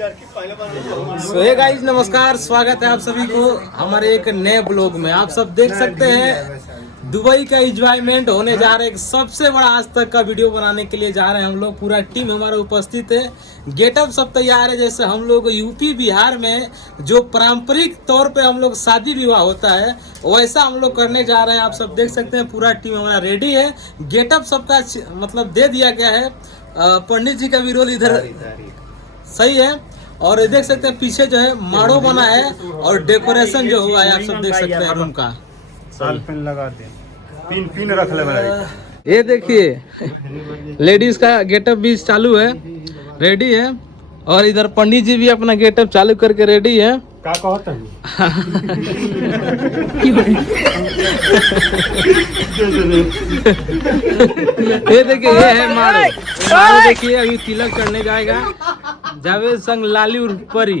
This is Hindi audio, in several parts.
सो हे गाइस, नमस्कार, स्वागत है आप सभी को हमारे एक नए ब्लॉग में। आप सब देख सकते हैं दुबई का एंजॉयमेंट होने जा रहे हैं। सबसे बड़ा आज तक का वीडियो बनाने के लिए जा रहे हैं हम लोग। पूरा टीम हमारा उपस्थित है, गेटअप सब तैयार है। जैसे हम लोग यूपी बिहार में जो पारंपरिक तौर पे हम लोग शादी विवाह होता है वैसा हम लोग करने जा रहे हैं। आप सब देख सकते हैं पूरा टीम हमारा रेडी है। गेटअप सबका मतलब दे दिया गया है। पंडित जी का भी रोल इधर सही है। और देख सकते हैं पीछे जो है माड़ो बना है और डेकोरेशन जो हुआ है आप सब देख सकते हैं रूम का। साल पिन लगा दे, पिन रख ले। ये देखिए लेडीज का गेटअप भी चालू है, रेडी है। और इधर पंडित जी भी अपना गेटअप चालू करके रेडी है। क्या कहते हैं? ये देखिए ये है माड़ो। माड़ो देखिए अभी तिलक चढ़ने जाएगा। जावेद संग लाली उर्फ परी।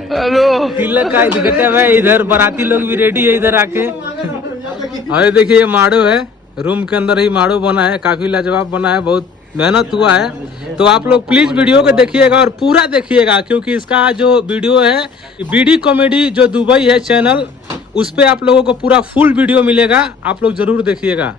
हेलो, तिलक का गेटअप है। इधर बाराती लोग भी रेडी है इधर आके। और ये देखिए ये माड़ो है, रूम के अंदर ही माड़ो बना है। काफी लाजवाब बना है, बहुत मेहनत हुआ है। तो आप लोग प्लीज वीडियो को देखिएगा और पूरा देखिएगा, क्योंकि इसका जो वीडियो है बीडी कॉमेडी जो दुबई है चैनल, उस पे आप लोगों को पूरा फुल वीडियो मिलेगा। आप लोग जरूर देखिएगा।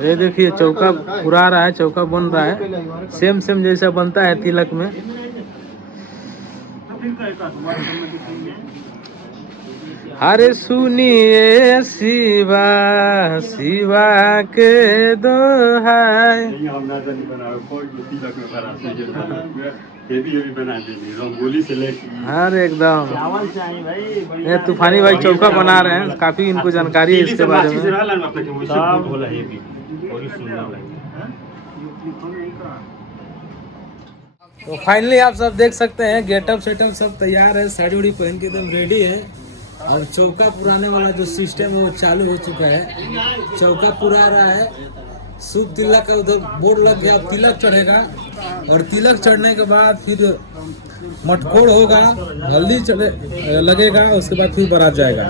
ये देखिए चौका पुरा रहा है, चौका बन रहा है। सेम जैसा बनता है तिलक में। अरे सुनिए शिवा शिवा के दोहाई। हर एकदम ये तूफानी भाई चौका बना रहे हैं। काफी इनको जानकारी है इसके बारे में। तो फाइनली आप सब देख सकते हैं गेटअप सेटअप सब तैयार है। साड़ी उड़ी पहन के एकदम रेडी है। और चौका पुराने वाला जो सिस्टम है वो चालू हो चुका है। चौका पुरा रहा है। शुभ तिलक का उधर बोर्ड लग गया, तिलक चढ़ेगा। और तिलक चढ़ने के बाद फिर मटकोड़ होगा, हल्दी लगेगा, उसके बाद फिर बारात जाएगा।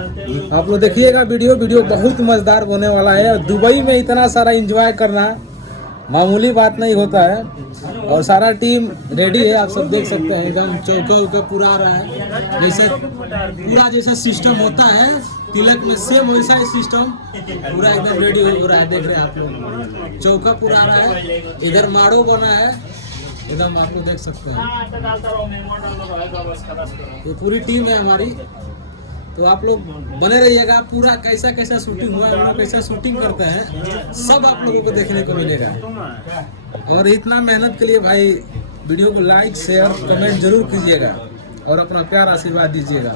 आप लोग देखिएगा वीडियो बहुत मजेदार होने वाला है। और दुबई में इतना सारा एंजॉय करना मामूली बात नहीं होता है। और सारा टीम रेडी है, आप सब देख सकते हैं। एकदम चौके उके पूरा आ रहा है, जैसे पूरा जैसा सिस्टम होता है तिलक में, सेम वैसा ही सिस्टम पूरा एकदम रेडी हो रहा है। देख रहे हैं आप लोग, चौका पूरा आ रहा है। इधर माड़ो बना है एकदम, आप लोग देख सकते हैं। ये पूरी टीम है हमारी। तो आप लोग बने रहिएगा। पूरा कैसा शूटिंग हुआ है, हम लोग कैसा शूटिंग करते हैं, सब आप लोगों को देखने को मिलेगा। और इतना मेहनत के लिए भाई वीडियो को लाइक शेयर कमेंट जरूर कीजिएगा और अपना प्यार आशीर्वाद दीजिएगा।